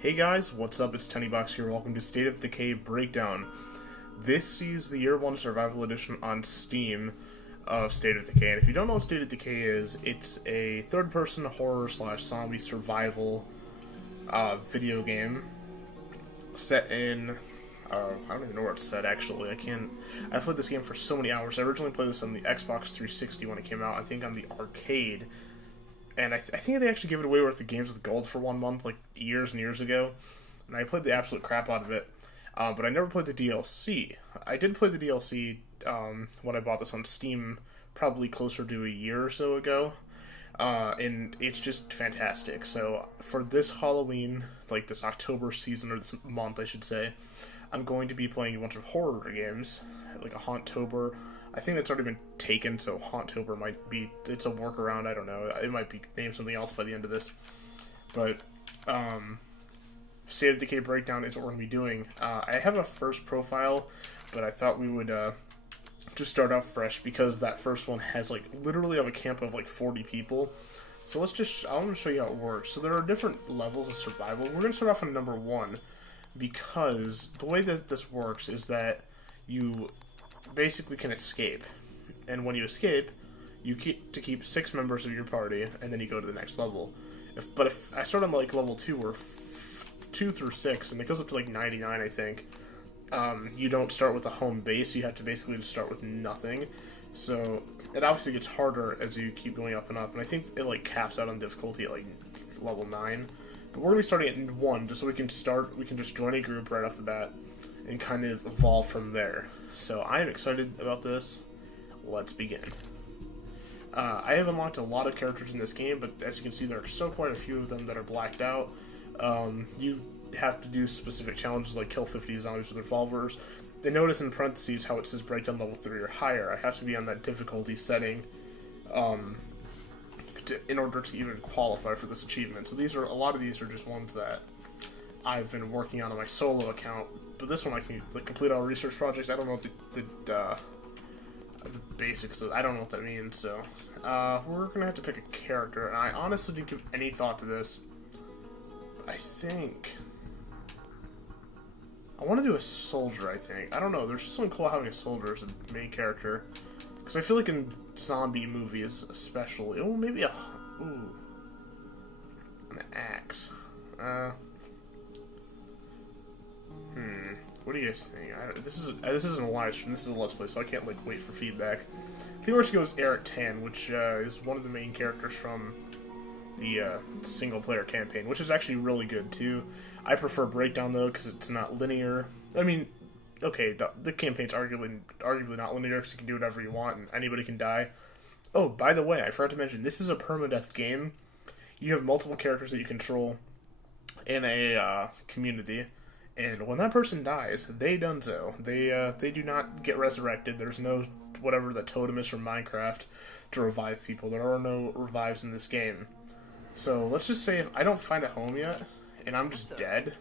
Hey guys, what's up? It's TennyBox here. Welcome to State of Decay Breakdown. This is the Year 1 Survival Edition on Steam of State of Decay. And if you don't know what State of Decay is, it's a third-person horror/zombie survival video game set in... I don't even know where it's set, actually. I've played this game for so many hours. I originally played this on the Xbox 360 when it came out, I think on the arcade. And I think they actually gave it away with the Games with Gold for 1 month, like, years and years ago. And I played the absolute crap out of it. But I never played the DLC. I did play the DLC when I bought this on Steam, probably closer to a year or so ago. And it's just fantastic. So, for this Halloween, like this October season, or this month, I should say, I'm going to be playing a bunch of horror games, like a Haunt-Tober. I think that's already been taken, so Haunt-Tober might be, it's a workaround, I don't know. It might be named something else by the end of this. But, State of Decay Breakdown is what we're going to be doing. I have a first profile, but I thought we would, just start off fresh, because that first one has, like, literally have a camp of, like, 40 people. So I want to show you how it works. So there are different levels of survival. We're going to start off on number 1, because the way that this works is that you basically can escape, and when you escape, you keep 6 members of your party, and then you go to the next level. But if I start on like level 2 or 2 through 6, and it goes up to like 99, I think. You don't start with a home base. You have to basically just start with nothing. So it obviously gets harder as you keep going up and up, and I think it like caps out on difficulty at like level 9. But we're gonna be starting at 1, just so we can just join a group right off the bat and kind of evolve from there. So I am excited about this. Let's begin. I have unlocked a lot of characters in this game, but as you can see, there are still quite a few of them that are blacked out. You have to do specific challenges like kill 50 zombies with revolvers. They notice in parentheses how it says breakdown level 3 or higher. I have to be on that difficulty setting in order to even qualify for this achievement. So a lot of these are just ones that I've been working on my solo account, but this one I can like complete all research projects. I don't know the basics of, I don't know what that means, so we're gonna have to pick a character, and I honestly didn't give any thought to this. I think I want to do a soldier. I don't know, there's just something cool having a soldier as a main character, because I feel like in zombie movies especially, maybe an axe. What do you guys think? This isn't a live stream, this is a Let's Play, so I can't like wait for feedback. I think we're going to go as Eric Tan, which is one of the main characters from the single-player campaign, which is actually really good too. I prefer Breakdown though, because it's not linear. I mean, okay, the campaign's arguably not linear, because you can do whatever you want and anybody can die. Oh, by the way, I forgot to mention, this is a permadeath game. You have multiple characters that you control in a community. And when that person dies, they donezo. They do not get resurrected. There's no whatever the totem is from Minecraft to revive people. There are no revives in this game. So let's just say if I don't find a home yet, and I'm just dead,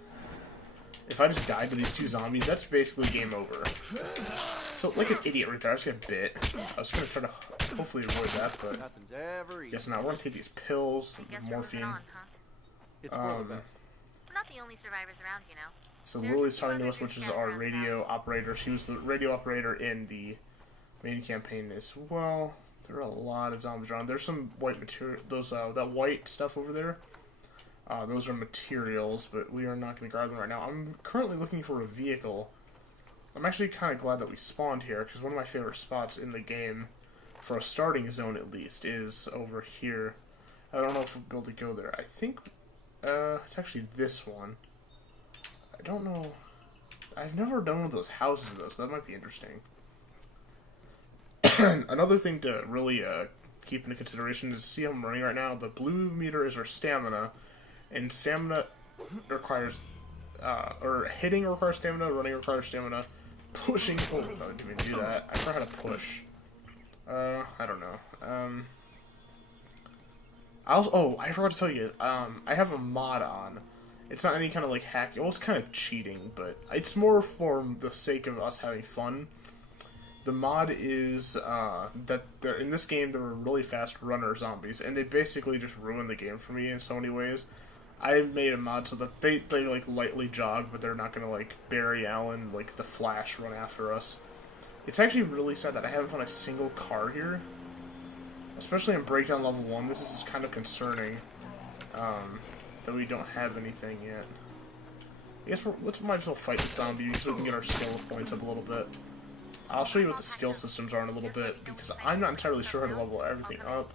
if I just died to these 2 zombies, that's basically game over. So like an idiot right there, I just got bit. I was gonna try to hopefully avoid that, but guess not. We're gonna take these pills, morphine. It's for the best. We're not the only survivors around, you know. So Lily's talking to us, which is our radio operator. She was the radio operator in the main campaign as well. There are a lot of zombies around. There's some white material. That white stuff over there. Those are materials, but we are not going to grab them right now. I'm currently looking for a vehicle. I'm actually kind of glad that we spawned here, because one of my favorite spots in the game, for a starting zone at least, is over here. I don't know if we'll be able to go there. I think it's actually this one. I don't know. I've never done one of those houses, though, so that might be interesting. Another thing to really keep into consideration is, see how I'm running right now? The blue meter is our stamina, and stamina requires, or hitting requires stamina, running requires stamina, pushing, I didn't even do that. I forgot how to push. I don't know. I forgot to tell you, I have a mod on. It's not any kind of like hack. Well, it's kind of cheating, but it's more for the sake of us having fun. The mod is that in this game there were really fast runner zombies, and they basically just ruined the game for me in so many ways. I made a mod so that they like lightly jog, but they're not gonna like Barry Allen, like the Flash, run after us. It's actually really sad that I haven't found a single car here, especially in Breakdown Level 1. This is kind of concerning that we don't have anything yet. I guess let's might as well fight the zombie so we can get our skill points up a little bit. I'll show you what the skill systems are in a little bit, because I'm not entirely sure how to level everything up.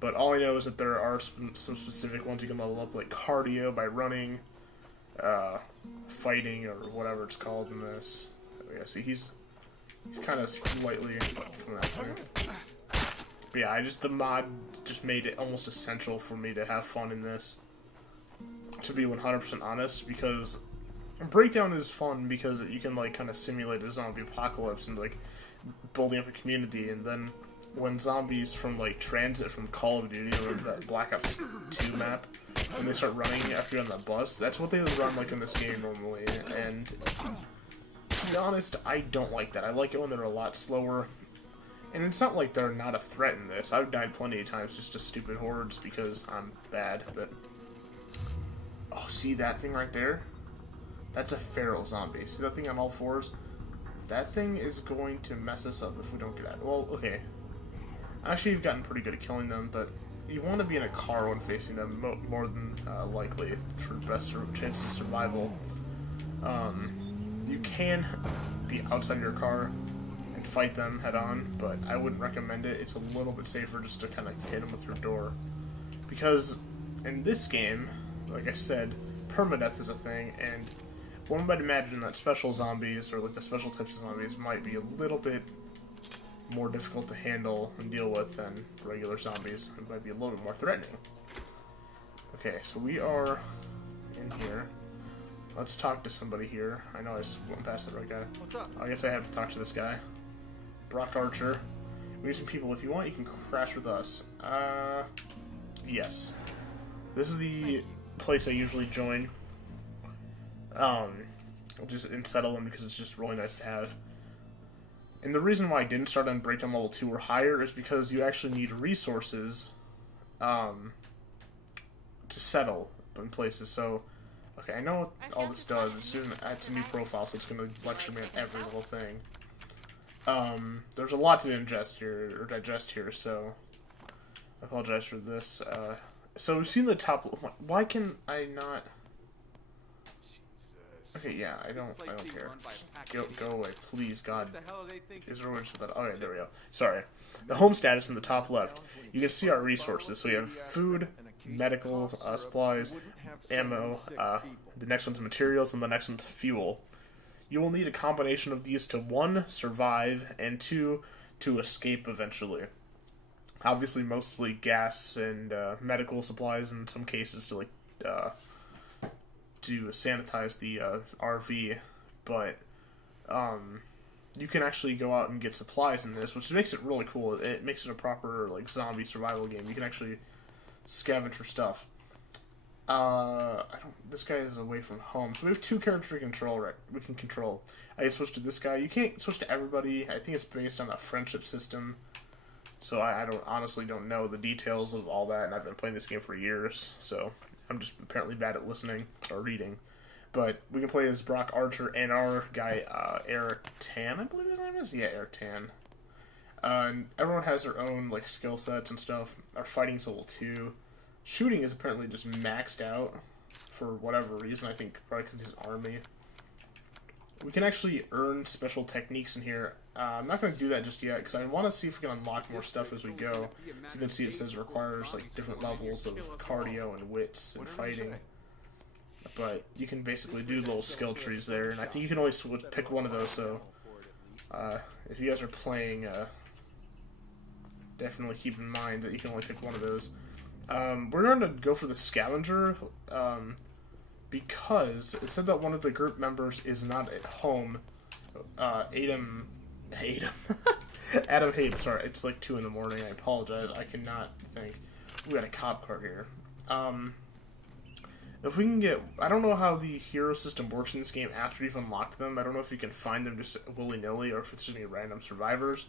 But all I know is that there are some specific ones you can level up, like cardio by running, fighting, or whatever it's called in this. Yeah, see, he's kind of lightly coming after me. But yeah, the mod just made it almost essential for me to have fun in this. To be 100% honest, because Breakdown is fun because you can like kind of simulate a zombie apocalypse and like building up a community, and then when zombies from like Transit from Call of Duty or that Black Ops 2 map, when they start running after you're on the bus, that's what they run like in this game normally. And to be honest, I don't like that. I like it when they're a lot slower. And it's not like they're not a threat in this. I've died plenty of times just to stupid hordes because I'm bad, but... Oh, see that thing right there? That's a feral zombie. See that thing on all fours? That thing is going to mess us up if we don't get out. Well, okay. Actually, you've gotten pretty good at killing them, but you want to be in a car when facing them more than likely for the best chance of survival. You can be outside your car and fight them head on, but I wouldn't recommend it. It's a little bit safer just to kind of hit them with your door. Because in this game, like I said, permadeath is a thing, and one might imagine that special zombies, or like the special types of zombies, might be a little bit more difficult to handle and deal with than regular zombies. It might be a little bit more threatening. Okay, so we are in here. Let's talk to somebody here. I know I just went past the right guy. What's up? I guess I have to talk to this guy. Brock Archer. We need some people. If you want, you can crash with us. Yes. This is the place I usually join. I'll just settle them because it's just really nice to have. And the reason why I didn't start on Breakdown Level 2 or higher is because you actually need resources to settle in places. So, okay, I know what all this does. It's a new profile, so it's going to lecture me on every little thing. There's a lot to ingest here, or digest here, so I apologize for this. So we've seen the top. Why can I not? Okay, yeah, I don't care. Go away, please, God. Is there a way to that? Okay, there we go. Sorry. The home status in the top left. You can see our resources. So we have food, medical supplies, ammo. The next one's materials, and the next one's fuel. You will need a combination of these to 1, survive, and 2, to escape eventually. Obviously, mostly gas and medical supplies in some cases to to sanitize the RV, but you can actually go out and get supplies in this, which makes it really cool. It makes it a proper like zombie survival game. You can actually scavenge for stuff. This guy is away from home, so we have 2 characters we can control. I can switch to this guy. You can't switch to everybody. I think it's based on a friendship system. So I honestly don't know the details of all that, and I've been playing this game for years, so I'm just apparently bad at listening or reading. But we can play as Brock Archer and our guy, Eric Tan, I believe his name is? Yeah, Eric Tan. And everyone has their own like skill sets and stuff. Our fighting's level 2. Shooting is apparently just maxed out for whatever reason. I think probably because he's army. We can actually earn special techniques in here. I'm not going to do that just yet because I want to see if we can unlock more stuff as we go. So you can see it says it requires like different levels of cardio and wits and fighting. But you can basically do little skill trees there, and I think you can only pick one of those. So if you guys are playing, definitely keep in mind that you can only pick one of those. We're going to go for the scavenger. Because it said that one of the group members is not at home. Adam Habe, sorry, it's like 2 in the morning, I apologize, I cannot think. We got a cop car here. If we can get, I don't know how the hero system works in this game after you've unlocked them. I don't know if you can find them just willy-nilly or if it's just any random survivors.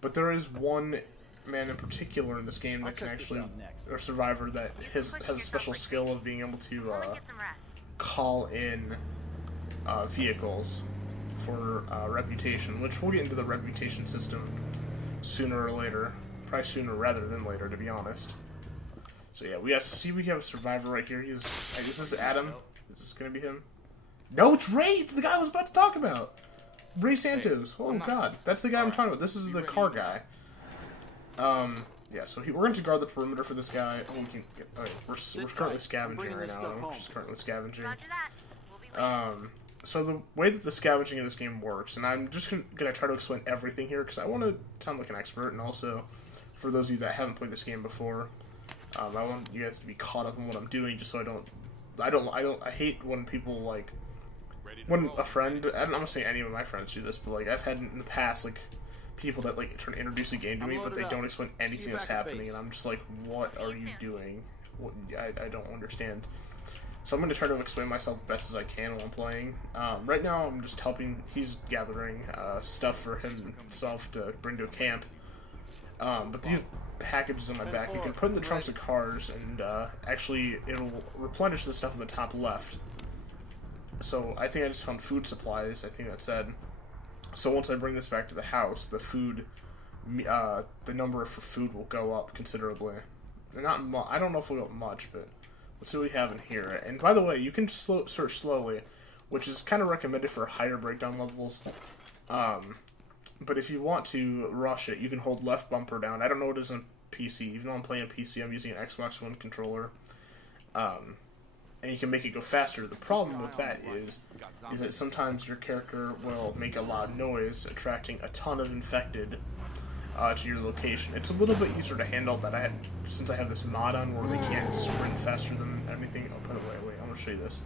But there is one man in particular in this game that can check this actually, out next. or survivor that has a special skill of being able to Go and get some rest. call in vehicles for reputation, which we'll get into the reputation system sooner or later. Probably sooner rather than later, to be honest. So yeah, we have a survivor right here. Is this Adam? Is this gonna be him? No, it's Ray! It's the guy I was about to talk about! Ray Santos. Oh god, that's the guy I'm talking about. This is the car guy. Yeah, so we're going to guard the perimeter for this guy. Oh, we can get, okay, we're currently scavenging right now. We're just currently scavenging. Roger that. We'll be waiting. So the way that the scavenging in this game works, and I'm just gonna try to explain everything here because I want to sound like an expert, and also for those of you that haven't played this game before, I want you guys to be caught up in what I'm doing, just so I hate when people like when a friend. I'm not gonna say any of my friends do this, but like I've had in the past like people that like try to introduce a game to me, but they don't explain anything that's happening, and I'm just like, what are you doing? What, I don't understand. So I'm going to try to explain myself best as I can while I'm playing. Right now I'm just helping, he's gathering stuff for himself to bring to a camp. But these packages on my back, you can put in the trunks of cars, and actually it'll replenish the stuff in the top left. So I think I just found food supplies, I think that said. So once I bring this back to the house, the food, the number for food will go up considerably. I don't know if we'll go up much, but let's see what we have in here. And by the way, you can search slowly, which is kind of recommended for higher breakdown levels. But if you want to rush it, you can hold left bumper down. I don't know what it is on PC. Even though I'm playing on PC, I'm using an Xbox One controller. And you can make it go faster. The problem with that is that sometimes your character will make a loud noise, attracting a ton of infected to your location. It's a little bit easier to handle that since I have this mod on where they can't sprint faster than anything. Oh, put it away. Wait, I'm gonna show you this.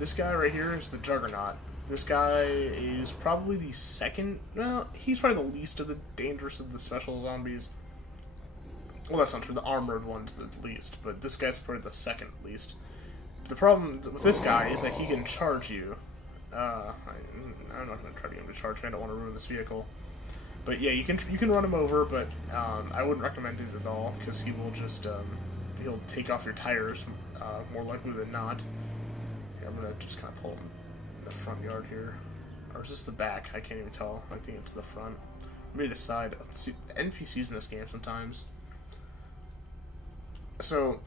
This guy right here is the Juggernaut. This guy is probably the second. Well, he's probably the least of the dangerous of the special zombies. Well, that's not true. The armored one's the least, but this guy's probably the second least. The problem with this guy is that he can charge you. I'm not gonna try to get him to charge me. I don't want to ruin this vehicle. But yeah, you can run him over, but I wouldn't recommend it at all because he will just he'll take off your tires more likely than not. Here, I'm gonna just kind of pull him in the front yard here, or is this the back? I can't even tell. I think it's the front, maybe the side. See, NPCs in this game sometimes. So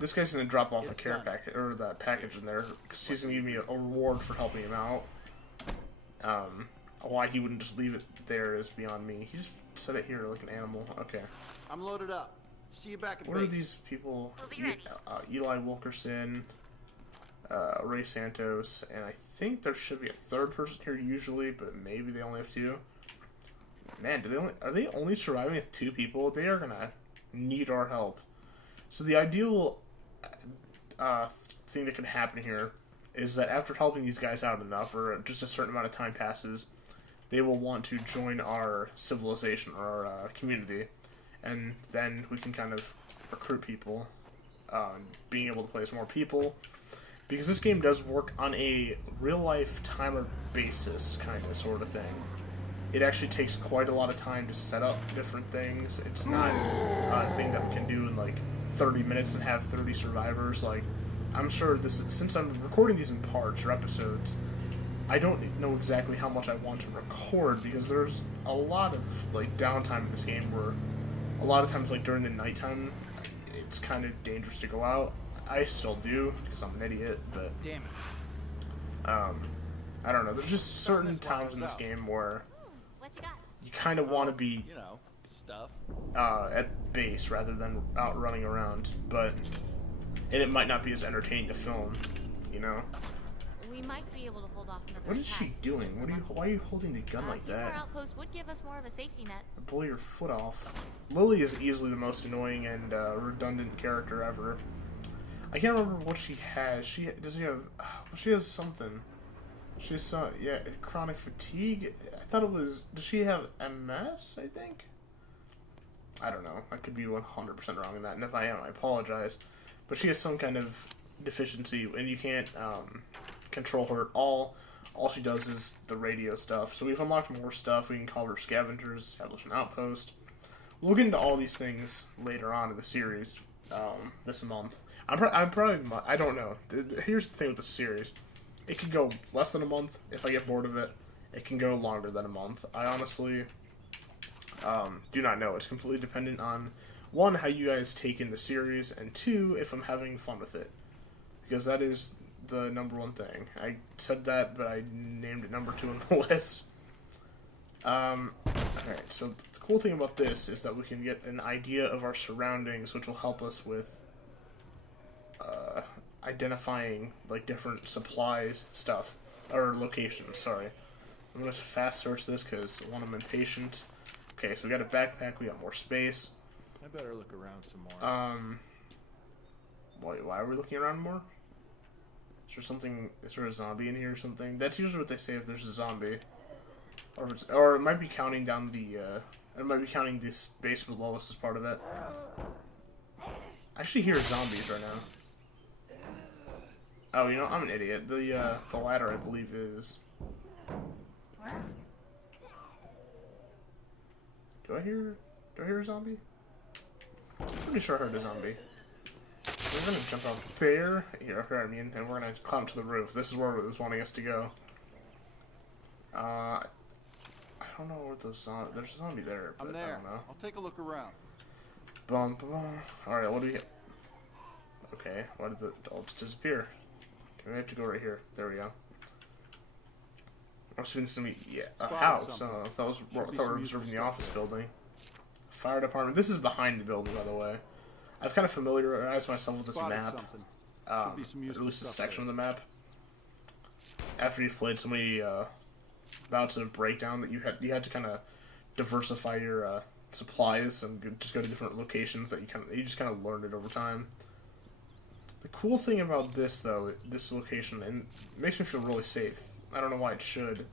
this guy's gonna drop off a care packet or that package in there because he's gonna give me a reward for helping him out. Why he wouldn't just leave it there is beyond me. He just set it here like an animal. Okay. I'm loaded up. See you back at What base. are these people? We'll be ready. Eli Wilkerson, Ray Santos, and I think there should be a third person here usually, but maybe they only have two. Man, are they only surviving with two people? They are gonna need our help. So the ideal thing that could happen here is that after helping these guys out enough, or just a certain amount of time passes, they will want to join our civilization or our community, and then we can kind of recruit people, being able to play as more people, because this game does work on a real-life timer basis, kind of, sort of thing. It actually takes quite a lot of time to set up different things. It's not a thing that we can do in like 30 minutes and have 30 survivors. Like, I'm sure since I'm recording these in parts or episodes, I don't know exactly how much I want to record because there's a lot of like downtime in this game where a lot of times like during the nighttime it's kind of dangerous to go out. I still do because I'm an idiot, but Damn it. I don't know. There's just certain times in this game where What you got? you kind of want to be You know, stuff. at base rather than out running around, and it might not be as entertaining to film, you know. We might be able to hold off another What is attack. she doing? Why are you holding the gun like A few more that? outposts would give us more of a safety net. Blow your foot off. Lily is easily the most annoying and redundant character ever. I can't remember what she has. She has something. She has some, yeah, chronic fatigue. I thought it was. Does she have MS? I think. I don't know. I could be 100% wrong in that, and if I am, I apologize. But she has some kind of deficiency, and you can't control her at all. All she does is the radio stuff. So we've unlocked more stuff. We can call her scavengers, establish an outpost. we'll get into all these things later on in the series this month. I'm probably I don't know. Here's the thing with the series: it can go less than a month if I get bored of it. It can go longer than a month. I honestly do not know. It's completely dependent on, one, how you guys take in the series, and two, if I'm having fun with it. Because that is the number one thing. I said that, but I named it number 2 on the list. Alright, so the cool thing about this is that we can get an idea of our surroundings, which will help us with identifying, like, different supplies, stuff, or locations, sorry. I'm going to fast search this because, one, I'm impatient. Okay, so we got a backpack, we got more space. I better look around some more. Why are we looking around more? Is there a zombie in here or something? That's usually what they say if there's a zombie. Or it might be counting down it might be counting this base below us as part of it. I actually hear zombies right now. Oh, you know, I'm an idiot. The ladder, I believe, is... Do I hear a zombie? I'm pretty sure I heard a zombie. We're gonna jump out there. Here, and we're gonna climb to the roof. This is where it was wanting us to go. I don't know where there's a zombie there, but I'm there. I don't know. I'll take a look around. Bum, bum, bum. Alright, what do we get? Okay, why did it all just disappear? Okay, we have to go right here. There we go. I'm assuming this is gonna be, a house. So that was I thought we were observing the office building. Fire department. This is behind the building, by the way. I've kind of familiarized myself with this map. At least a section of the map. After you've played so many bouts of breakdown that you had to kind of diversify your supplies and just go to different locations that you just kind of learned it over time. The cool thing about this, though, this location, and it makes me feel really safe. I don't know why it should,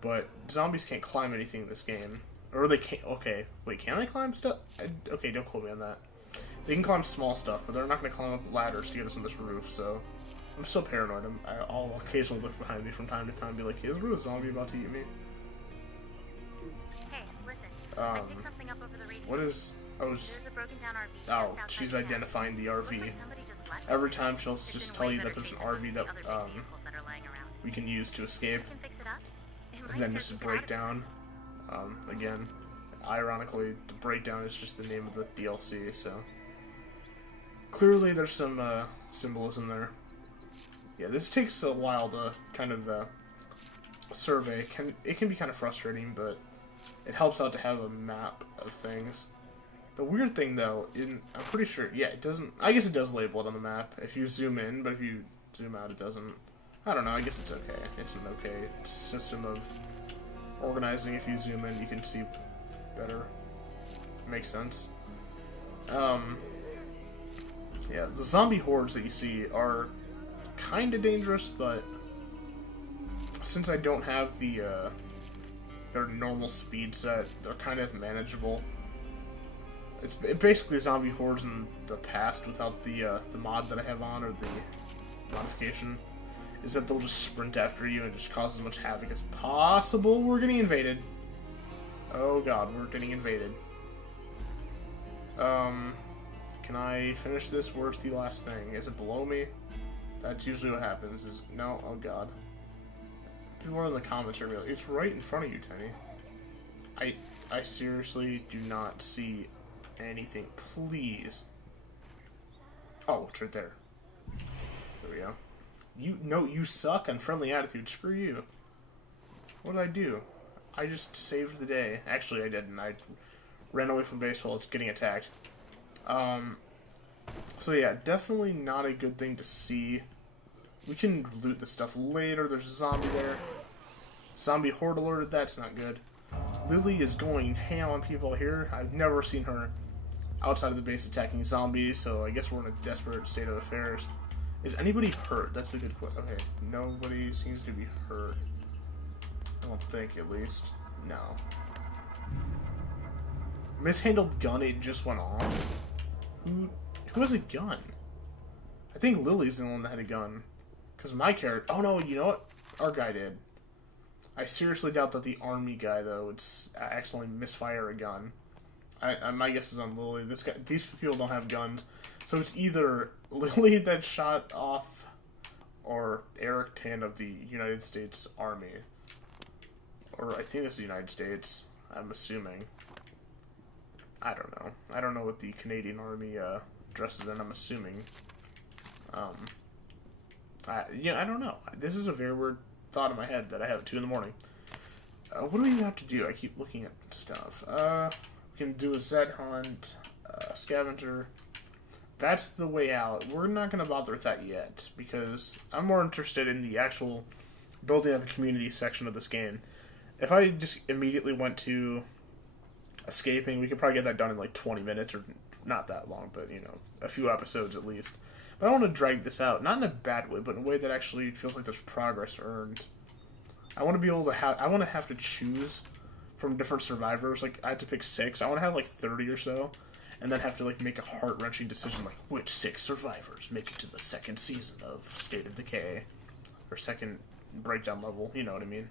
but zombies can't climb anything in this game. Or they can't. Okay, wait, can they climb stuff? Okay, don't quote me on that. They can climb small stuff, but they're not going to climb up ladders to get us on this roof, so I'm still paranoid. I'll occasionally look behind me from time to time and be like, hey, is there a zombie about to eat me? Hey, listen. I picked something up over the radio. What is... There's a broken down RV. Oh, she's identifying the RV. Like somebody just left Every it. time she'll It's just in tell way you that better there's an shape than RV the that other big vehicles that are lying around. we can use to escape, We can fix it up. It might and then start just a to get out of breakdown. Again, ironically, the breakdown is just the name of the DLC, so... Clearly there's some symbolism there. Yeah, this takes a while to kind of survey. It can be kind of frustrating, but it helps out to have a map of things. The weird thing, though, I'm pretty sure, yeah, it doesn't... I guess it does label it on the map if you zoom in, but if you zoom out, it doesn't. I don't know, I guess it's okay. It's an okay system of organizing. If you zoom in, you can see better. Makes sense. Yeah, the zombie hordes that you see are kind of dangerous, but since I don't have their normal speed set, they're kind of manageable. It's basically zombie hordes in the past without the mod that I have on, or the modification, is that they'll just sprint after you and just cause as much havoc as possible. We're getting invaded. Oh god, we're getting invaded. Can I finish this? Where's the last thing? Is it below me? That's usually what happens. No? Oh god. People are in the comments are like, it's right in front of you, Tenny. I seriously do not see anything. Please. Oh, it's right there. There we go. You suck on friendly attitude. Screw you. What did I do? I just saved the day. Actually, I didn't. I ran away from base while it's getting attacked. So yeah, definitely not a good thing to see. We can loot the stuff later. There's a zombie there. Zombie horde alerted. That's not good. Lily is going ham on people here. I've never seen her outside of the base attacking zombies, so I guess we're in a desperate state of affairs. Is anybody hurt? That's a good question. Okay, nobody seems to be hurt. I don't think, at least. No. Mishandled gun, it just went off. Who has a gun? I think Lily's the one that had a gun. Because my character... Oh no, you know what? Our guy did. I seriously doubt that the army guy, though, would accidentally misfire a gun. My guess is on Lily. These people don't have guns, so it's either Lily that shot off, or Eric Tan of the United States Army, or I think it's the United States. I'm assuming. I don't know. I don't know what the Canadian Army dresses in. I'm assuming. I don't know. This is a very weird thought in my head that I have at 2 in the morning. What do we have to do? I keep looking at stuff. We can do a Zed hunt, scavenger. That's the way out. We're not going to bother with that yet, because I'm more interested in the actual building up a community section of this game. If I just immediately went to escaping, we could probably get that done in like 20 minutes, or not that long, but, you know, a few episodes at least. But I want to drag this out, not in a bad way, but in a way that actually feels like there's progress earned. I want to be able to have to choose from different survivors. Like, I had to pick 6. I want to have like 30 or so, and then have to like make a heart-wrenching decision, like which 6 survivors make it to the 2nd season of State of Decay, or 2nd breakdown level. You know what I mean?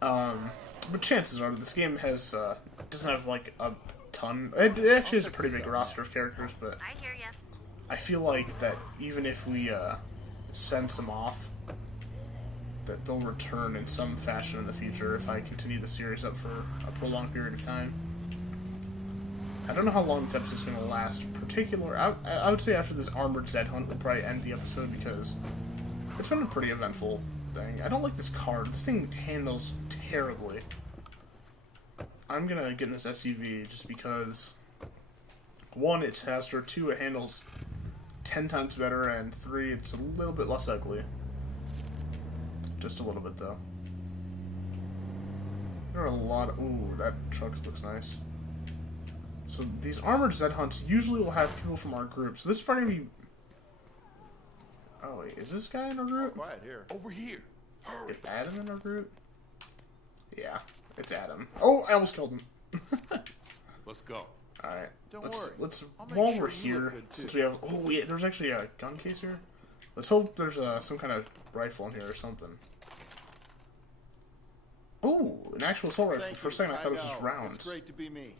But chances are this game has doesn't have like a ton. It actually has a pretty big roster of characters, but I hear ya. I feel like that even if we send some off, that they'll return in some fashion in the future if I continue the series up for a prolonged period of time. I don't know how long this episode's going to last. I would say after this armored Zed hunt, we'll probably end the episode, because it's been a pretty eventful thing. I don't like this car. This thing handles terribly. I'm going to get in this SUV just because, 1, it's faster, 2, it handles 10 times better, and 3, it's a little bit less ugly. Just a little bit, though. There are a lot of... Ooh, that truck looks nice. So these armored Zed hunts usually will have people from our group. So this is probably going to be... Oh, wait. Is this guy in our group? Quiet here. Over here. Hurry. Is Adam in our group? Yeah, it's Adam. Oh, I almost killed him. Let's go. Alright. Don't worry. Let's I'll make while sure we're you here, look good, too. since we have... Oh, yeah, there's actually a gun case here. Let's hope there's some kind of rifle in here or something. Oh, an actual assault rifle. For a second, I thought it was just rounds. It's great to be me.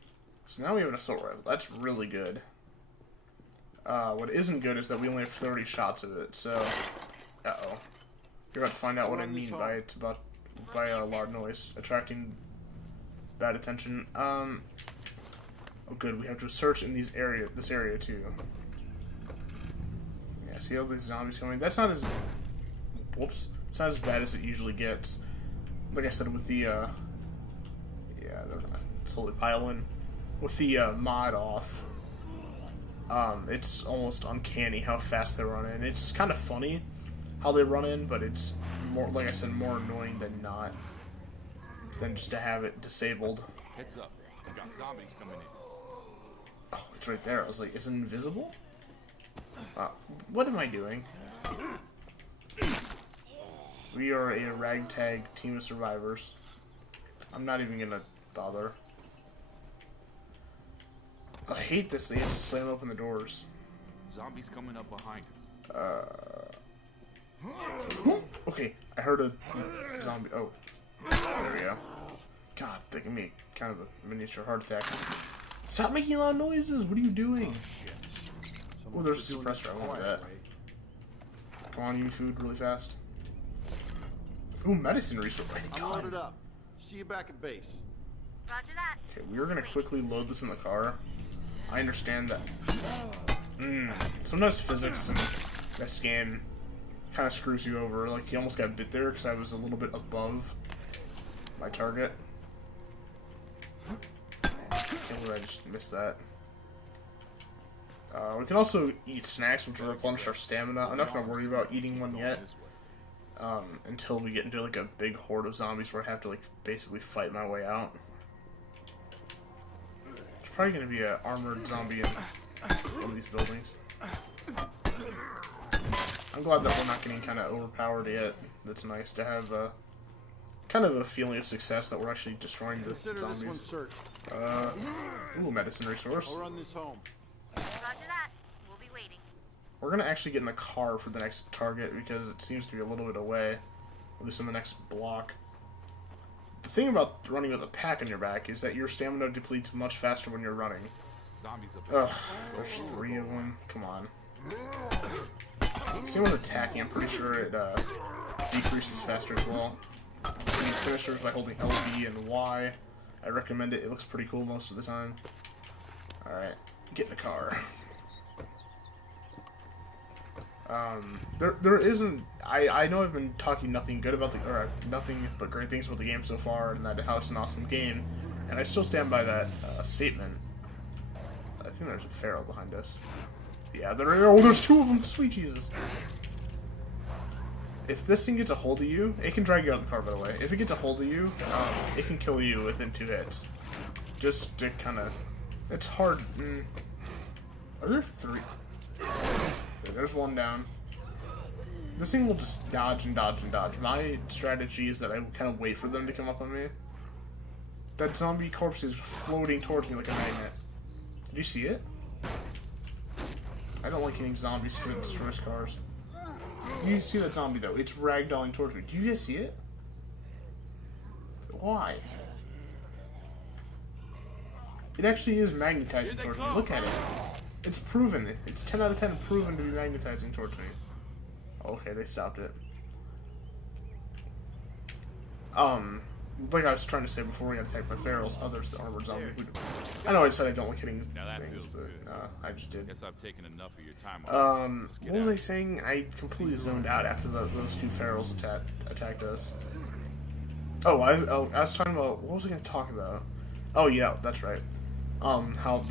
So now we have an assault rifle. That's really good. What isn't good is that we only have 30 shots of it, so... Uh-oh. You're about to find out what I mean by a loud noise. Attracting bad attention. Oh good, we have to search in this area too. Yeah, see all these zombies coming? That's not as... Whoops. It's not as bad as it usually gets. Like I said, with the, yeah, they're gonna slowly pile in. With the, mod off, it's almost uncanny how fast they run in. It's kind of funny how they run in, but it's more, like I said, more annoying than not. Than just to have it disabled. Heads up. We got zombies coming in. Oh, it's right there. I was like, is it invisible? What am I doing? We are a ragtag team of survivors. I'm not even gonna bother. I hate this. They have to slam open the doors. Zombies coming up behind us. Okay, I heard a zombie. Oh, there we go. God, that gave me kind of a miniature heart attack. Stop making loud noises! What are you doing? Oh, there's a suppressor. I want that. Come on, you food really fast. Ooh, medicine resource. I'm loaded up. See you back at base. Roger that. Okay, we are gonna quickly load this in the car. I understand that. Sometimes physics in this game kind of screws you over. Like, you almost got bit there because I was a little bit above my target. Can't believe I just missed that. We can also eat snacks, which will replenish our stamina. I'm not going to worry about eating one yet. Until we get into like a big horde of zombies where I have to like basically fight my way out. There's probably going to be an armored zombie in one of these buildings. I'm glad that we're not getting kind of overpowered yet. That's nice to have kind of a feeling of success that we're actually destroying the Consider zombies. this one searched. Ooh, medicine resource. I'll run this home. Roger that. We'll be waiting. We're gonna actually get in the car for the next target because it seems to be a little bit away, at least in the next block. The thing about running with a pack on your back is that your stamina depletes much faster when you're running. Zombies up Ugh, there's 3 of them. Come on. Same with attacking, I'm pretty sure it decreases faster as well. You use finishers by holding LB and Y. I recommend it. It looks pretty cool most of the time. Alright, get in the car. There isn't. I know I've been talking nothing good about nothing but great things about the game so far, and that how it's an awesome game, and I still stand by that statement. I think there's a feral behind us. Yeah, there's 2 of them. Sweet Jesus! If this thing gets a hold of you, it can drag you out of the car. By the way, if it gets a hold of you, it can kill you within 2 hits. Just to kind of, it's hard. Are there 3? There's 1 down. This thing will just dodge and dodge and dodge. My strategy is that I kind of wait for them to come up on me. That zombie corpse is floating towards me like a magnet. Did you see it? I don't like hitting zombies because it destroys cars. You see that zombie though? It's ragdolling towards me. Do you guys see it? Why? It actually is magnetizing towards me. Look at it. It's proven. It's 10 out of 10 proven to be magnetizing towards me. Okay, they stopped it. Like I was trying to say before we got attacked by ferals, others, the armored zombie. I know I said I don't like hitting things, but I just did. Guess I've taken enough of your time. What was I saying? I completely zoned out after those 2 ferals attacked us. Oh, I was talking about, what was I going to talk about? Oh yeah, that's right. How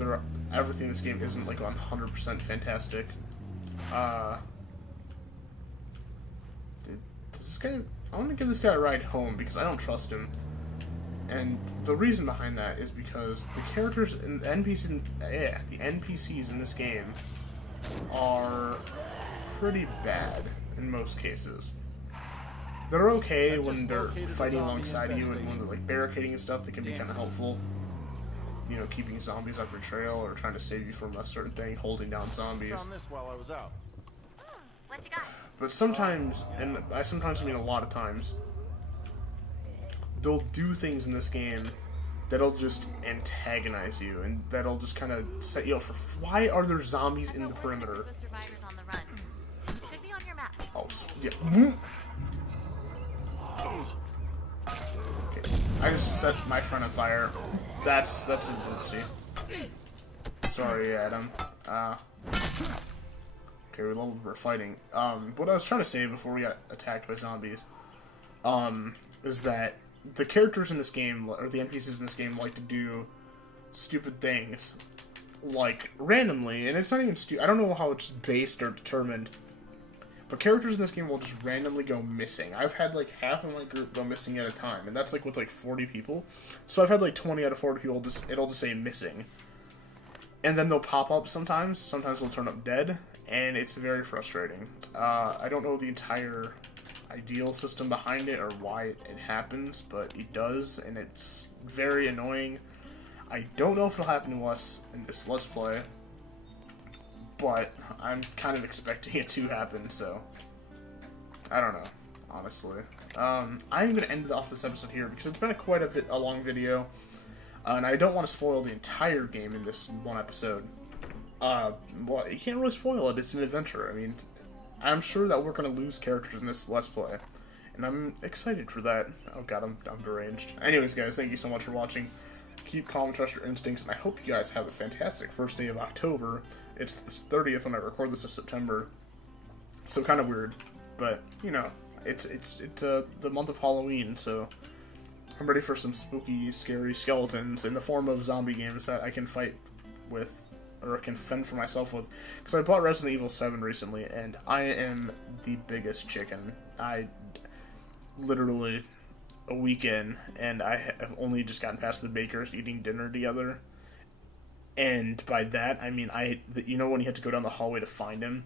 everything in this game isn't like 100% fantastic. This guy, I want to give this guy a ride home because I don't trust him. And the reason behind that is because the characters and the NPCs in this game are pretty bad in most cases. They're okay when they're fighting alongside you and when they're like barricading and stuff. They can be kind of helpful. You know, keeping zombies off your trail or trying to save you from a certain thing, holding down zombies. Found this while I was out. What you got? But sometimes, and I sometimes mean a lot of times, they'll do things in this game that'll just antagonize you, and that'll just kind of set you up for. Why are there zombies in the perimeter? Survivors on the run. Should be on your map. Oh, yeah. Okay, I just set my friend on fire. That's a oopsie. Sorry, Adam. Okay, we're fighting. What I was trying to say before we got attacked by zombies, is that the characters in this game, or the NPCs in this game, like to do stupid things, like, randomly, and it's not even I don't know how it's based or determined, but characters in this game will just randomly go missing. I've had, like, half of my group go missing at a time, and that's, like, with, like, 40 people. So I've had, like, 20 out of 40 people, it'll just say missing. And then they'll pop up sometimes. Sometimes they'll turn up dead, and it's very frustrating. I don't know the entire ideal system behind it or why it happens, but it does, and it's very annoying. I don't know if it'll happen to us in this Let's Play, but I'm kind of expecting it to happen, so I don't know, honestly. I'm going to end off this episode here because it's been quite a long video, and I don't want to spoil the entire game in this one episode. Well, you can't really spoil it. It's an adventure. I mean, I'm sure that we're going to lose characters in this Let's Play, and I'm excited for that. Oh god, I'm deranged. Anyways, guys, thank you so much for watching. Keep calm and trust your instincts, and I hope you guys have a fantastic first day of October. It's the 30th when I record this of September, so kind of weird, but, you know, it's the month of Halloween, so I'm ready for some spooky, scary skeletons in the form of zombie games that I can fight with, or can fend for myself with, because I bought Resident Evil 7 recently, and I am the biggest chicken. I literally a weekend, and I have only just gotten past the bakers eating dinner together, and by that I mean you know when you had to go down the hallway to find him,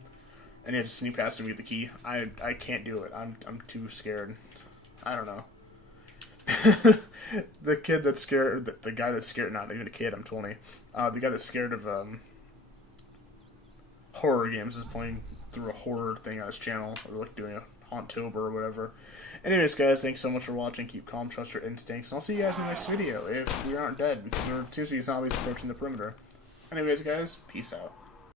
and you had to sneak past him to get the key. I can't do it. I'm too scared. I don't know. The kid that's scared, the guy that's scared, not even a kid, I'm 20, the guy that's scared of horror games is playing through a horror thing on his channel, or like doing a Haunt-Tober or whatever. Anyways, guys, thanks so much for watching. Keep calm, trust your instincts, and I'll see you guys in the next video if we aren't dead, because there seems to be zombies approaching the perimeter. Anyways, guys, peace out.